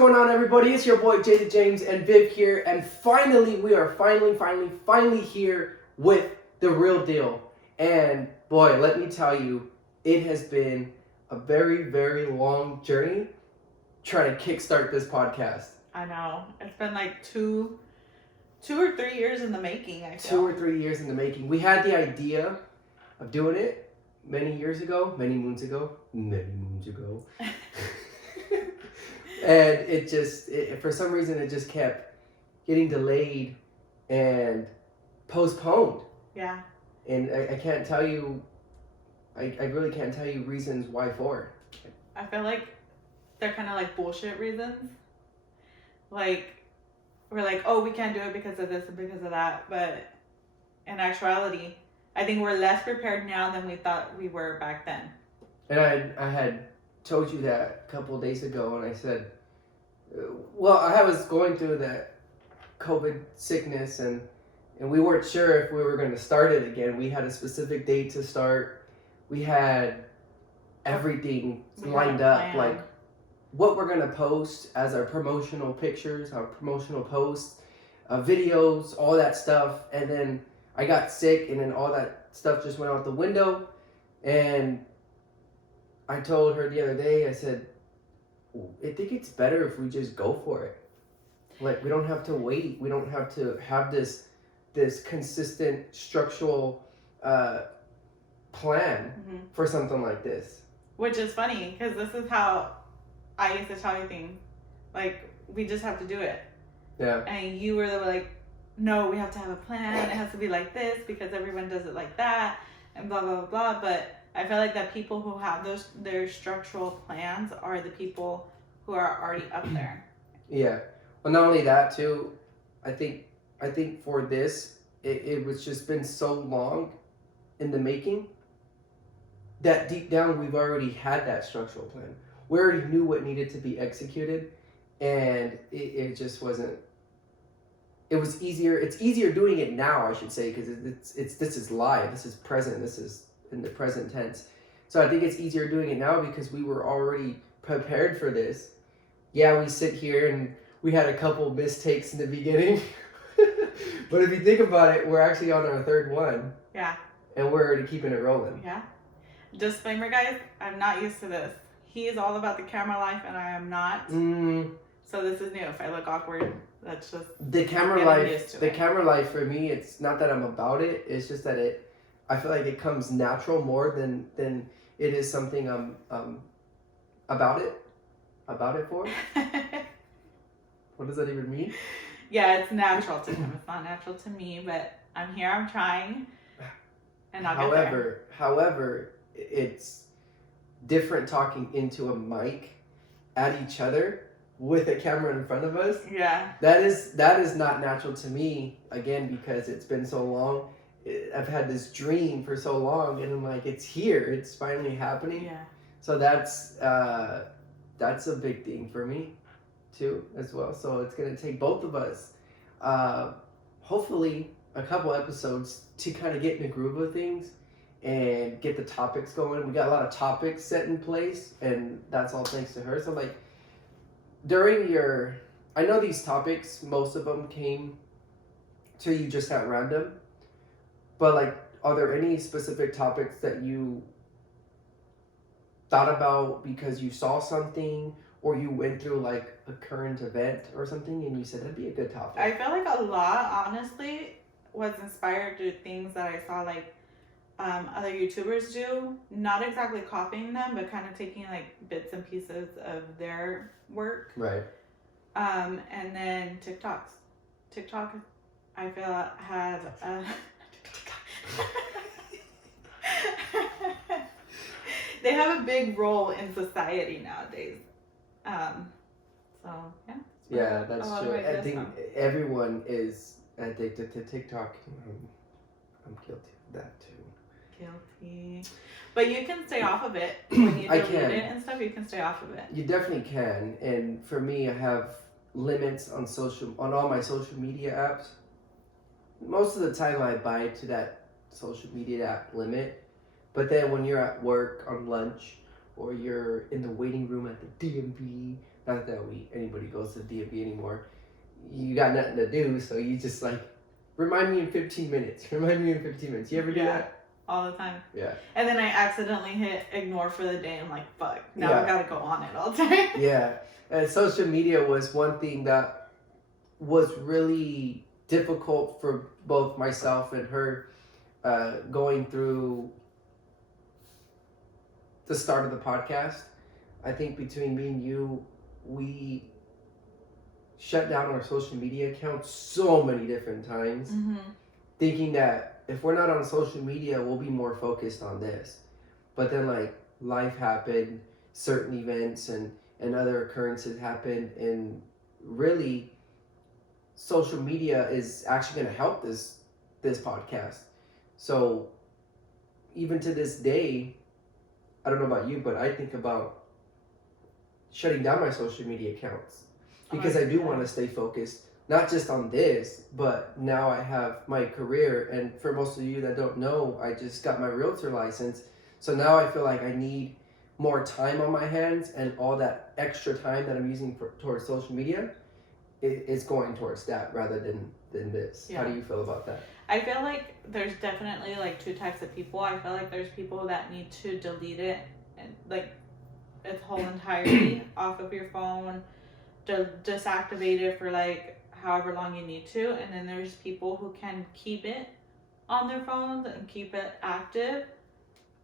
going on, everybody? It's your boy Jada James and Viv here, and finally we are finally here with the real deal. And boy, let me tell you, it has been a very long journey trying to kickstart this podcast. I know. It's been like two or 3 years in the making, I feel. 2 or 3 years in the making. We had the idea of doing it many moons ago. And it for some reason, it just kept getting delayed and postponed. Yeah. And I can't tell you, I really can't tell you reasons why for. I feel like they're kind of like bullshit reasons. Like, we're like, oh, we can't do it because of this and because of that. But in actuality, I think we're less prepared now than we thought we were back then. And I had told you that a couple of days ago, and I said, well, I was going through that COVID sickness, and we weren't sure if we were going to start it again. We had a specific date to start. We had everything lined up, like what we're going to post as our promotional pictures, our promotional posts, videos, all that stuff. And then I got sick, and then all that stuff just went out the window. And I told her the other day, I said, I think it's better if we just go for it. Like, we don't have to wait. We don't have to have this consistent structural plan for something like this. Which is funny, because this is how I used to tell you things. Like, we just have to do it. Yeah. And you were like, no, we have to have a plan. It has to be like this because everyone does it like that, and blah, blah, blah. But I feel like that people who have their structural plans are the people who are already up there. Yeah. Well, not only that too, I think for this, it was just been so long in the making that deep down we've already had that structural plan. We already knew what needed to be executed, and it just wasn't. It was easier. It's easier doing it now, I should say, because this is live. This is present. This is in the present tense. So I think it's easier doing it now because we were already prepared for this. Yeah, we sit here and we had a couple mistakes in the beginning. But if you think about it, we're actually on our third one. Yeah. And we're already keeping it rolling. Yeah. Disclaimer, guys, I'm not used to this. He is all about the camera life and I am not. So this is new. If I look awkward, that's just the camera life. The camera life for me, it's not that I'm about it. It's just that I feel like it comes natural more than it is something I'm about it for. What does that even mean? Yeah, it's natural to him. It's not natural to me, but I'm here. I'm trying, and I'll get there. However, it's different talking into a mic at each other with a camera in front of us. Yeah. That is not natural to me, again, because it's been so long. I've had this dream for so long, and I'm like, it's here. It's finally happening. Yeah. So that's a big thing for me, too, as well. So it's going to take both of us, hopefully, a couple episodes to kind of get in the groove of things and get the topics going. We got a lot of topics set in place, and that's all thanks to her. So, like, I know these topics, most of them came to you just at random, but, like, are there any specific topics that you thought about because you saw something or you went through, like, a current event or something and you said that'd be a good topic? I feel like a lot, honestly, was inspired to things that I saw, like, other YouTubers do. Not exactly copying them, but kind of taking, like, bits and pieces of their work. Right. And then TikTok, I feel, have they have a big role in society nowadays. So yeah. Yeah, that's true. I think everyone is addicted to TikTok. I'm guilty of that too. Guilty. But you can stay off of it when you delete it and stuff. You can stay off of it. You definitely can. And for me, I have limits on all my social media apps. Most of the time, I abide to that social media app limit. But then when you're at work on lunch, or you're in the waiting room at the DMV, not that anybody goes to DMV anymore. You got nothing to do, so you just like, remind me in 15 minutes. Remind me in 15 minutes. You ever do that? All the time. Yeah. And then I accidentally hit ignore for the day. I'm like, fuck. Now Yeah. I gotta go on it all day. Yeah. And social media was one thing that was really difficult for both myself and her, going through the start of the podcast. I think between me and you, we shut down our social media accounts so many different times, thinking that if we're not on social media, we'll be more focused on this. But then like life happened, certain events and other occurrences happened, and really social media is actually going to help this podcast. So even to this day, I don't know about you, but I think about shutting down my social media accounts because I do want to stay focused, not just on this, but now I have my career. And for most of you that don't know, I just got my realtor license. So now I feel like I need more time on my hands, and all that extra time that I'm using towards social media is going towards that rather than this. Yeah. How do you feel about that? I feel like there's definitely like two types of people. I feel like there's people that need to delete it and like its whole entirety off of your phone, deactivate it for like however long you need to, and then there's people who can keep it on their phones and keep it active,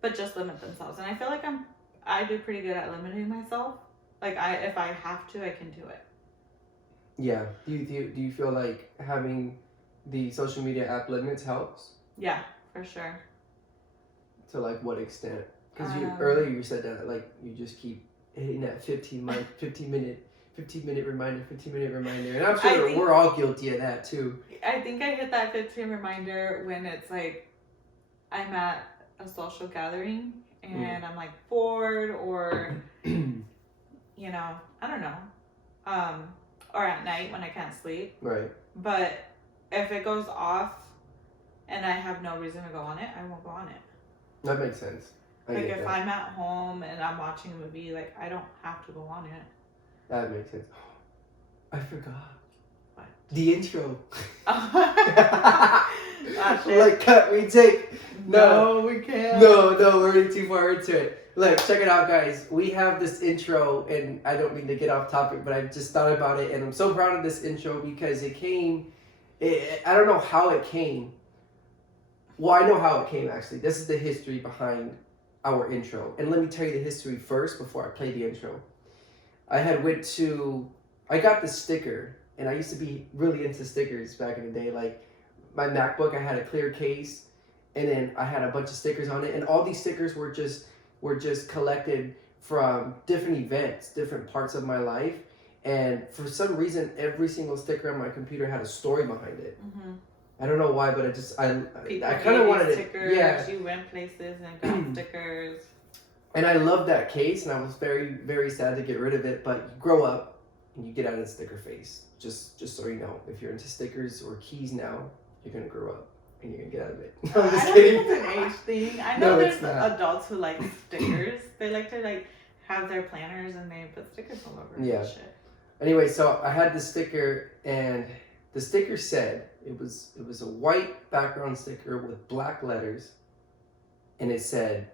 but just limit themselves. And I feel like I do pretty good at limiting myself. Like if I have to, I can do it. Yeah. Do you feel like having the social media app limits helps? Yeah, for sure. To like what extent? Because earlier you said that like you just keep hitting that 15 minute reminder, and I'm sure we're all guilty of that too. I think I hit that 15 reminder when it's like I'm at a social gathering and I'm like bored, or you know, I don't know, or at night when I can't sleep. Right. But if it goes off and I have no reason to go on it, I won't go on it. That makes sense. Like if I'm at home and I'm watching a movie, like I don't have to go on it. That makes sense. I forgot. What? The intro. Shit. Like cut, retake. No, we can't. No, we're already too far into it. Look, check it out, guys. We have this intro, and I don't mean to get off topic, but I just thought about it, and I'm so proud of this intro because it came. I don't know how it came. Well, I know how it came, actually. This is the history behind our intro. And let me tell you the history first before I play the intro. I got this sticker, and I used to be really into stickers back in the day. Like my MacBook, I had a clear case, and then I had a bunch of stickers on it, and all these stickers were just collected from different events, different parts of my life. And for some reason, every single sticker on my computer had a story behind it. Mm-hmm. I don't know why, but I kind of wanted stickers, it. Yeah. You went places and got stickers. And I loved that case, and I was very, very sad to get rid of it. But you grow up and you get out of the sticker phase. Just so you know, if you're into stickers or keys now, you're gonna grow up and you're gonna get out of it. I'm just kidding. I don't think it's an age thing. I know there's adults who like stickers. They like to like have their planners and they put stickers all over. Yeah. And shit. Anyway, so I had this sticker, and the sticker said it was a white background sticker with black letters, and it said,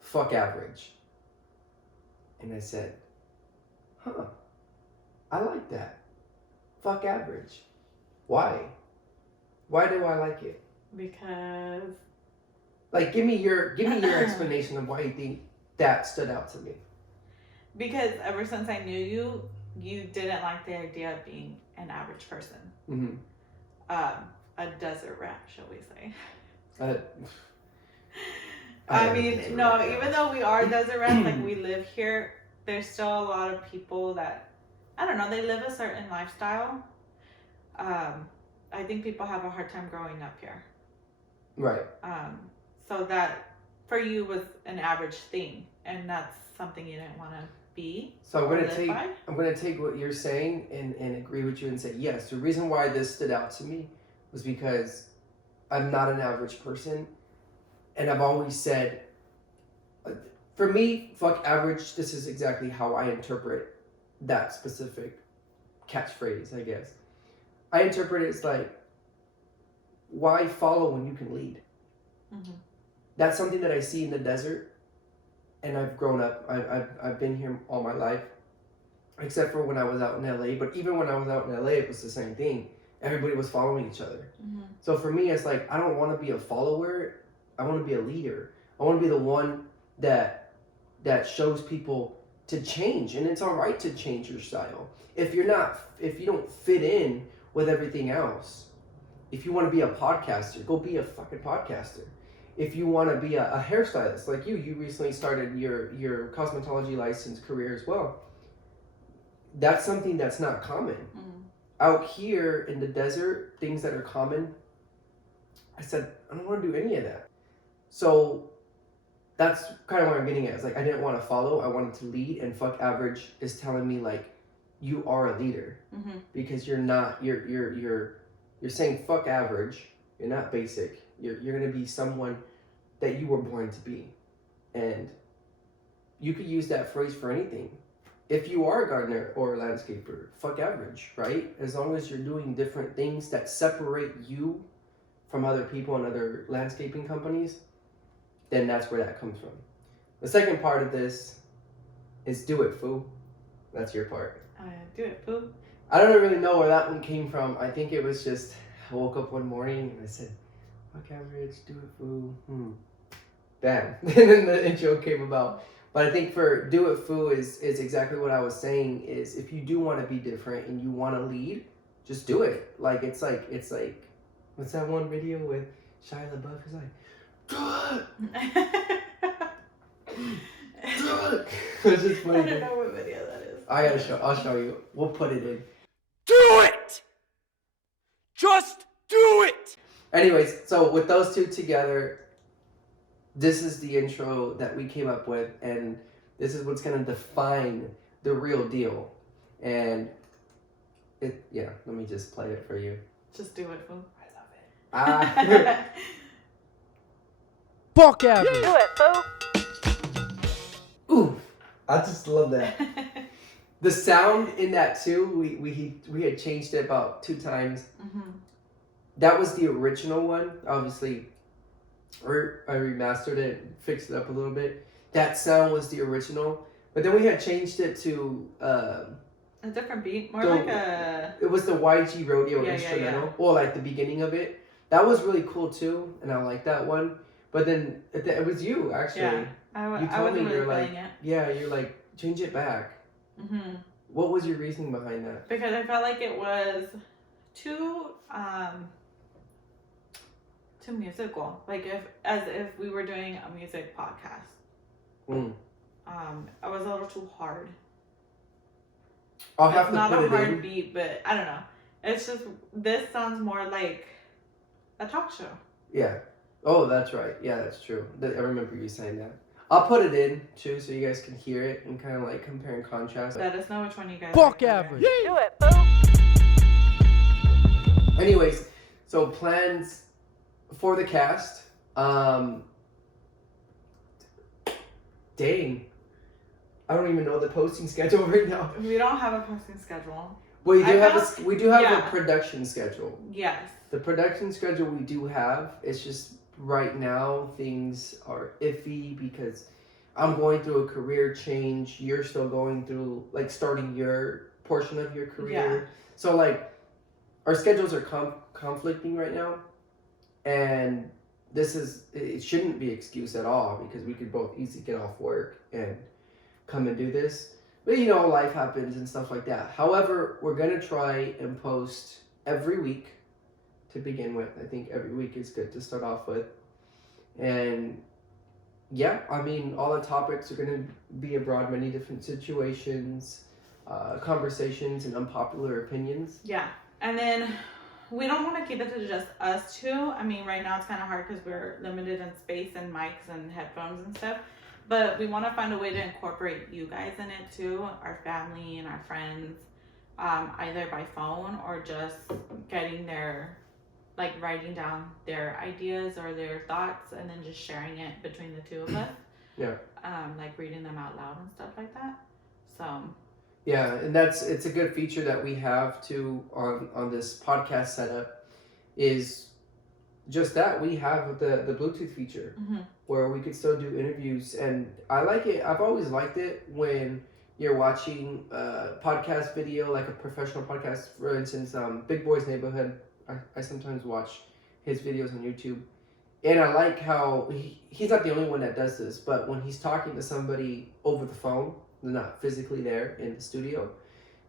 "Fuck average." And I said, "Huh, I like that. Fuck average. Why? Why do I like it?" Because. Like, give me your explanation of why you think that stood out to me. Because ever since I knew you, you didn't like the idea of being an average person. Mm-hmm. A desert rat, shall we say? I mean, no, even though we are desert rats, like we live here, there's still a lot of people that, I don't know, they live a certain lifestyle. I think people have a hard time growing up here. Right. So that for you was an average thing, and that's something you didn't want to be. So I'm gonna take what you're saying and agree with you and say yes. The reason why this stood out to me was because I'm not an average person, and I've always said, for me, fuck average. This is exactly how I interpret that specific catchphrase, I guess. I interpret it as like, why follow when you can lead? Mm-hmm. That's something that I see in the desert, and I've grown up. I've been here all my life, except for when I was out in LA. But even when I was out in LA, it was the same thing. Everybody was following each other. Mm-hmm. So for me, it's like, I don't want to be a follower. I want to be a leader. I want to be the one that shows people to change, and it's all right to change your style. If you don't fit in with everything else, if you want to be a podcaster, go be a fucking podcaster. If you want to be a hairstylist like you recently started your cosmetology license career as well. That's something that's not common. Mm-hmm. Out here in the desert, things that are common, I said, I don't want to do any of that. So that's kind of what I'm getting at. It's like, I didn't want to follow, I wanted to lead, and fuck average is telling me like, you are a leader. Mm-hmm. Because you're not, you're saying fuck average, you're not basic. You're going to be someone that you were born to be. And you could use that phrase for anything. If you are a gardener or a landscaper, fuck average, right? As long as you're doing different things that separate you from other people and other landscaping companies, then that's where that comes from. The second part of this is do it, fool. That's your part. Do it, fool. I don't really know where that one came from. I think it was just, I woke up one morning and I said, fuck average, do it, fool. Bam. And then the intro came about. But I think for do it, fool is exactly what I was saying, is if you do want to be different and you want to lead, just do it. Like, it's like, what's that one video with Shia LaBeouf is like, do it! Do it! It's just funny. I don't know what video that is. I'll show you. We'll put it in. Do it! Just do it! Anyways, so with those two together, this is the intro that we came up with, and this is what's going to define the real deal. And let me just play it for you. Just do it, fool. I love it. Fuck average. Do it, fool. Ooh, I just love that. The sound in that too, we had changed it about 2 times. Mm-hmm. That was the original one. Obviously, I remastered it, fixed it up a little bit. That sound was the original, but then we had changed it to a different beat, more like a. It was the YG Rodeo instrumental. Yeah. Well, like the beginning of it. That was really cool too, and I like that one. But then it was you actually. Yeah, I wasn't really feeling it. Yeah, you're like, change it back. Mm-hmm. What was your reasoning behind that? Because I felt like it was too musical. Like as if we were doing a music podcast. I was a little too hard. I'll have it's to not put a it hard in. beat, but I don't know. It's just, this sounds more like a talk show. Yeah. Oh, that's right. Yeah, that's true. I remember you saying that. I'll put it in too, so you guys can hear it and kind of like compare and contrast. Let us know which one you guys Fuck like average. better. Do it, fool. Anyways, so plans for the cast. Dang. I don't even know the posting schedule right now. We don't have a posting schedule. Well, we do have yeah. a production schedule. Yes. The production schedule we do have. It's just right now things are iffy because I'm going through a career change. You're still going through like starting your portion of your career. Yeah. So like our schedules are conflicting right now, and it shouldn't be excuse at all because we could both easily get off work and come and do this. But you know, life happens and stuff like that. However, we're gonna try and post every week to begin with. I think every week is good to start off with. And yeah, I mean, all the topics are gonna be abroad, many different situations, conversations, and unpopular opinions. Yeah. And then we don't want to keep it to just us two. I mean, right now it's kind of hard because we're limited in space and mics and headphones and stuff. But we want to find a way to incorporate you guys in it too, our family and our friends, either by phone or just getting writing down their ideas or their thoughts and then just sharing it between the two of us. Yeah. Like reading them out loud and stuff like that. So. Yeah, and it's a good feature that we have too on this podcast setup is just that we have the Bluetooth feature where we could still do interviews, and I like it. I've always liked it when you're watching a podcast video, like a professional podcast, for instance, Big Boy's Neighborhood. I sometimes watch his videos on YouTube, and I like how he's not the only one that does this, but when he's talking to somebody over the phone, they're not physically there in the studio,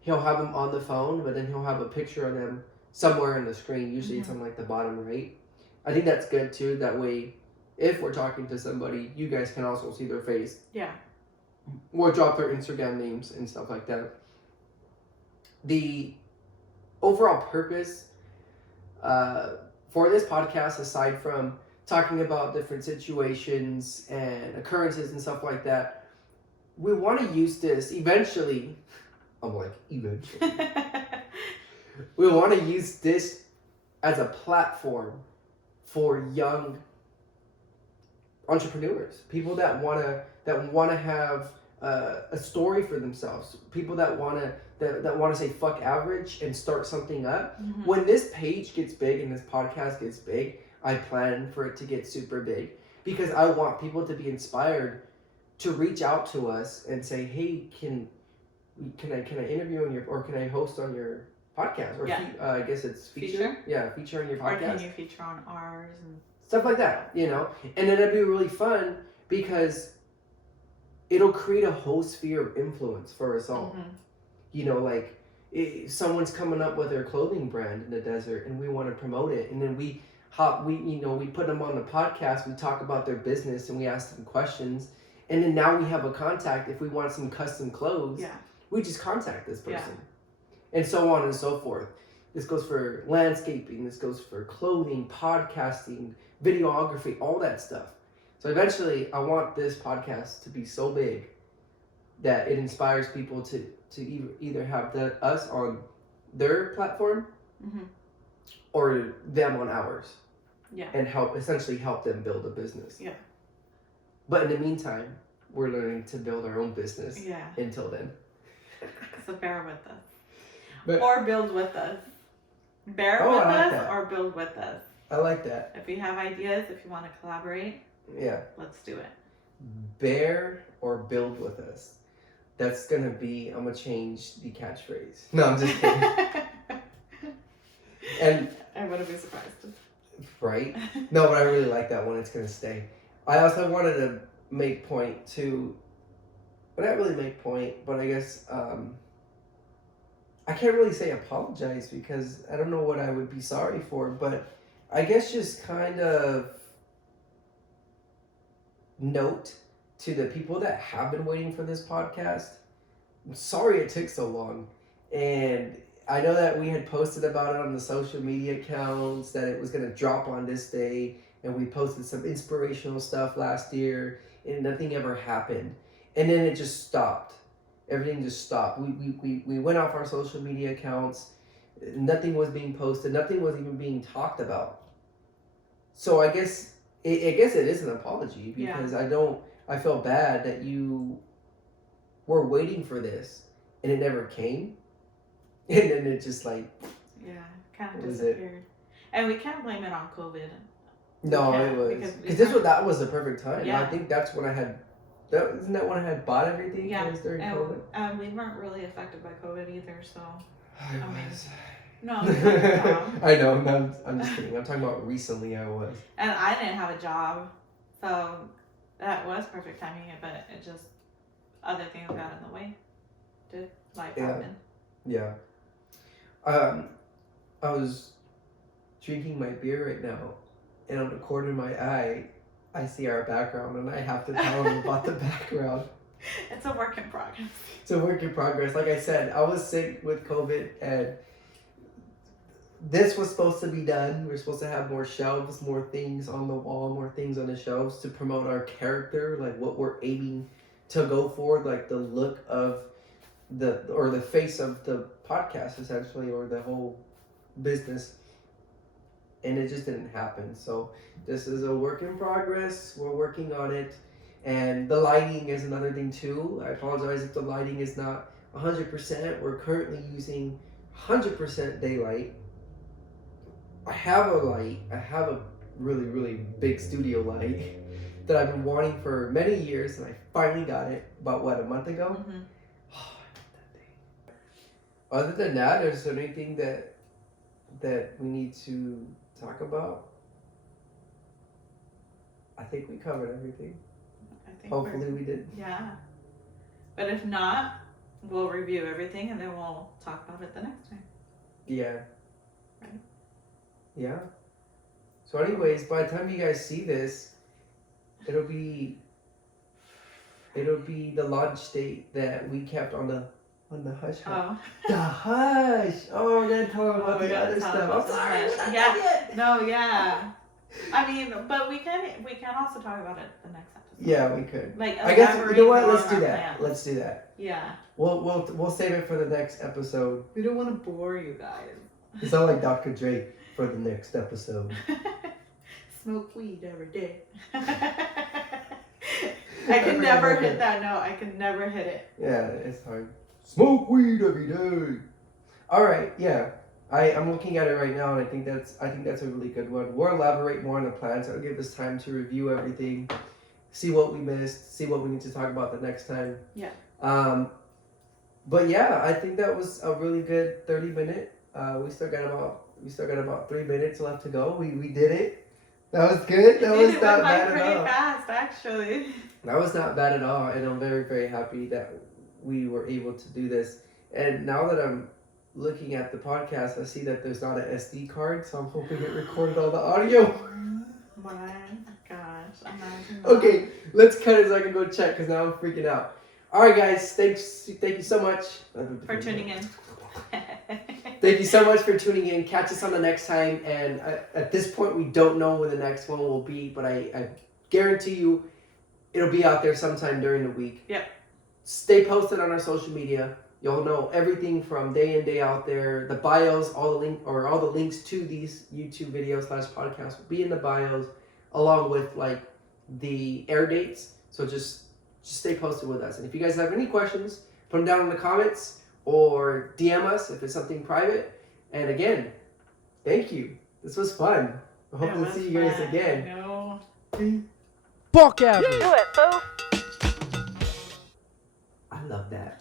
he'll have them on the phone, but then he'll have a picture of them somewhere on the screen. Usually it's on like the bottom right. I think that's good too. That way, if we're talking to somebody, you guys can also see their face. Yeah. Or drop their Instagram names and stuff like that. The overall purpose for this podcast, aside from talking about different situations and occurrences and stuff like that, we want to use this eventually. I'm like, eventually. We want to use this as a platform for young entrepreneurs, people that want to have a story for themselves, people that want to say fuck average and start something up. When this page gets big and this podcast gets big, I plan for it to get super big because I want people to be inspired to reach out to us and say, hey, can I interview on your, or can I host on your podcast, or I guess it's feature on your podcast, or can you feature on ours and stuff like that, you know. And then it'd be really fun because it'll create a whole sphere of influence for us all. You know, like someone's coming up with their clothing brand in the desert and we want to promote it, and then we put them on the podcast, we talk about their business and we ask them questions, and then now we have a contact. If we want some custom clothes, we just contact this person. And so on and so forth. This goes for landscaping, this goes for clothing, podcasting, videography, all that stuff. So eventually, I want this podcast to be so big that it inspires people to either have us on their platform or them on ours. And essentially help them build a business. But in the meantime, we're learning to build our own business until then. So bear with us. Or build with us. Bear with us or build with us. I like that. If you have ideas, if you want to collaborate, let's do it. Bear or build with us. That's going to be, I'm going to change the catchphrase. No, I'm just kidding. And I wouldn't be surprised. Right? No, but I really like that one. It's going to stay. I also wanted to make point to, well, not really make point, but I guess I can't really say apologize because I don't know what I would be sorry for, but I guess just kind of note to the people that have been waiting for this podcast, I'm sorry it took so long. And I know that we had posted about it on the social media accounts, that it was going to drop on this day, and we posted some inspirational stuff last year, and nothing ever happened. And then it just stopped. Everything just stopped. We went off our social media accounts. Nothing was being posted. Nothing was even being talked about. So I guess it is an apology because I feel bad that you were waiting for this and it never came. And then it just like... Yeah, kind of disappeared. And we can't blame it on COVID. No, it was. Because that was the perfect time. Yeah. I think that's when I had... Isn't that when I had bought everything? Yeah, during COVID? We weren't really affected by COVID either, so... I was. No. I know, I'm just kidding. I'm talking about recently I was. And I didn't have a job, so that was perfect timing, but it just... Other things got in the way. Did life happen? Yeah. I was drinking my beer right now, and on the corner of my eye, I see our background, and I have to tell them about the background. It's a work in progress. It's a work in progress. Like I said, I was sick with COVID, and this was supposed to be done. We were supposed to have more shelves, more things on the wall, more things on the shelves to promote our character, like what we're aiming to go for, like the look of the face of the podcast, essentially, or the whole business. And it just didn't happen. So this is a work in progress. We're working on it. And the lighting is another thing too. I apologize if the lighting is not 100%. We're currently using 100% daylight. I have a light. I have a really, really big studio light that I've been wanting for many years, and I finally got it about, a month ago? Mm-hmm. Oh, I love that thing. Other than that, is there anything that we need to talk about? I think we covered everything. I think Hopefully we did. Yeah. But if not, we'll review everything and then we'll talk about it the next time. Yeah. Right. Yeah. So anyways, by the time you guys see this, it'll be the launch date that we kept on the hush. Oh. The hush. Oh, we're gonna tell them about we the gotta other talk stuff. about I'm the sorry. hush. we're not Yeah. done yet. No, yeah. I mean, but we can also talk about it the next episode. Yeah, we could. Like, I guess you know what? elaborate Let's more do on our that. plans. Let's do that. Yeah. We'll save it for the next episode. We don't want to bore you guys. You sound like Dr. Dre for the next episode. Smoke weed every day. I can never hit that note. I can never hit it. Yeah, it's hard. Smoke weed every day. All right, yeah. I'm looking at it right now, and I think that's a really good one. We'll elaborate more on the plans. It'll give us time to review everything, see what we missed, see what we need to talk about the next time. Yeah. But yeah, I think that was a really good 30-minute. We still got about 3 minutes left to go. We did it. That was good. That was not bad at all. Pretty fast, actually. That was not bad at all, and I'm very, very happy that we were able to do this. And now that I'm looking at the podcast, I see that there's not an SD card, so I'm hoping it recorded all the audio. My gosh, imagine that. Okay, let's cut it so I can go check, because now I'm freaking out. All right, guys, thank you so much For tuning in. Thank you so much for tuning in. Catch us on the next time. And at this point, we don't know when the next one will be, but I guarantee you it'll be out there sometime during the week. Yep. Stay posted on our social media. You'll know everything from day in, day out there. The bios, all the links to these YouTube videos / podcasts will be in the bios, along with like the air dates. So just stay posted with us. And if you guys have any questions, put them down in the comments or DM us if it's something private. And again, thank you. This was fun. I hope to see you guys again. I know. Fuck average. Do it, boo. I love that.